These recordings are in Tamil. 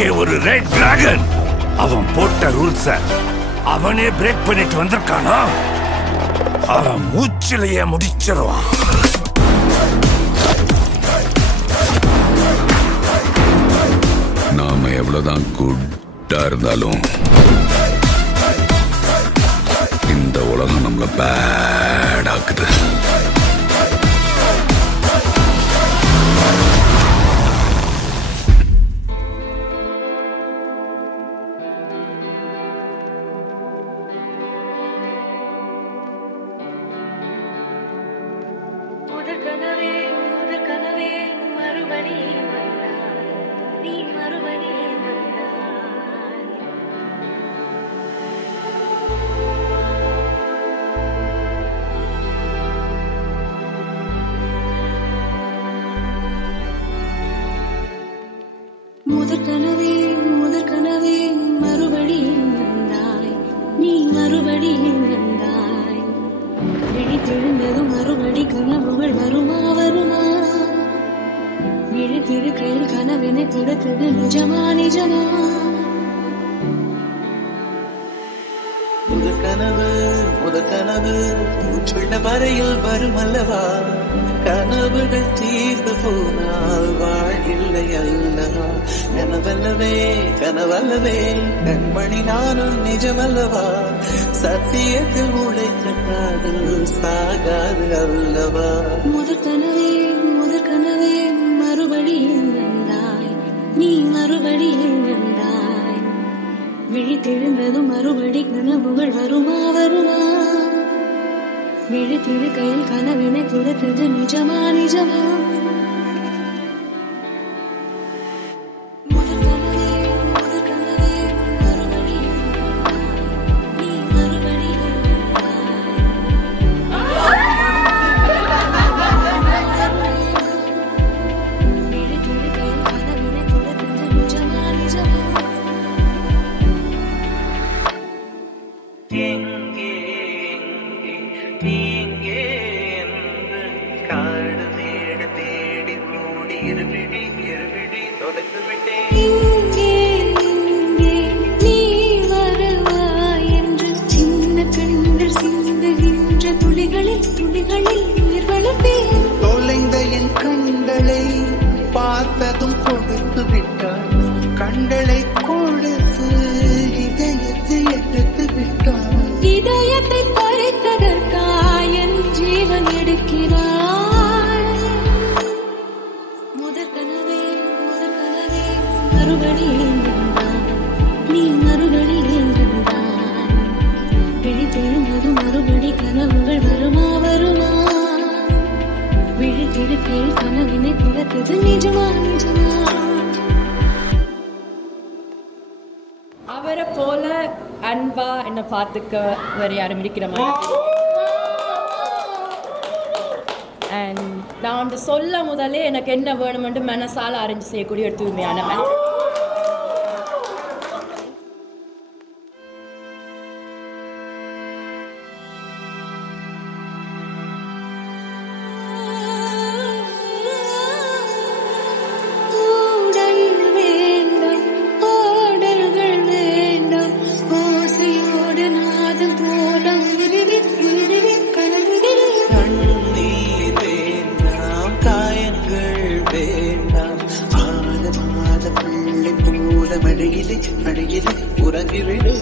இங்கே ஒரு ரெட் டிராகன். அவன் போட்ட ரூல்ஸ அவனே பிரேக் பண்ணிட்டு வந்திருக்கானா? அவன் மூச்சிலேயே முடிச்சிருவான். நாம எவ்வளவுதான் குட்டா இருந்தாலும் இந்த உலகம் நம்மள பேட் ஆக்குது. முதற் கனவே மறுபடியும் வந்தாய், நீ மறுபடியும் வந்தாய். விழித்தெழுந்ததும் மறுபடி கனவுகள் வருமா வருமா? விழித்திருக்கையில் கனவினை துரத்துது நிஜமா நிஜமா? முதற் கனவு உள்ள வரையில் வரும் அல்லவா? கனவுகள் தீர்ந்து போனால் வாழ்வில்லை அல்லவா? கனவல்லவே கண்மணி நானும் நிஜமல்லவா? சத்தியத்தில் உழைத்த காதல் சாகாது அல்லவா? முதற் கனவே மறுபடியும் வந்தாய், நீ மறுபடியும் வந்தாய். விழித்தெழுந்ததும் மறுபடி கனவுகள் வருமா வருமா? விழித்திருக்கையில் கனவினை துரத்துது நிஜமா நிஜமா? தொலைந்த என் கண்களை பார்த்ததும் கொடுத்து விட்டான், கண்களை கொடுத்து இதயத்தை எடுத்து விட்டான். இதயத்தை பறித்ததற்காய் என் ஜீவன் எடுக்கிறாள். முதற் கனவே மறுபடியும் வந்தாய், நீ மறுபடியும் வந்தாய். விழித்தெழுந்ததும் மறுபடி கனவுகள் வருமா வருமா? விழித்திருக்கையில் கனவினை துரத்துது நிஜமா நிஜமா? அவரை போல அன்பா என்ன பார்த்துக்க வேற யாரும் இருக்கிற மாதிரி. அண்ட் நான் வந்து சொல்ல முதலே எனக்கு என்ன வேணுமென்று மனசால அரேஞ்ச் செய்யக்கூடிய ஒரு தூய்மையான மனசு. உறங்கிவிடு.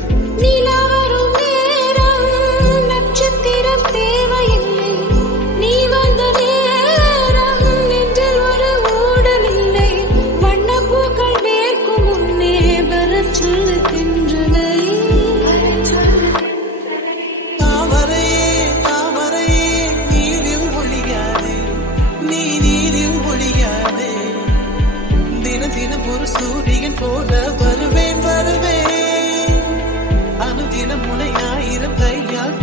நிலவரும் நேரம் நட்சத்திரம் தேவையில்லை, நீ வந்த நேரம் நெஞ்சில் ஒரு ஊடலில்லை. வண்ணப்பூக்கள் வேர்க்கும் முன்னே வரச் சொல்லுகின்றதை. தாமரையே நீரில் ஒழியாதே, நீ நீரில் ஒழியாதே. தினம் தினம் ஒரு சூரியன் போல வருவேன். அனுதினம் முனை 1000 கையால்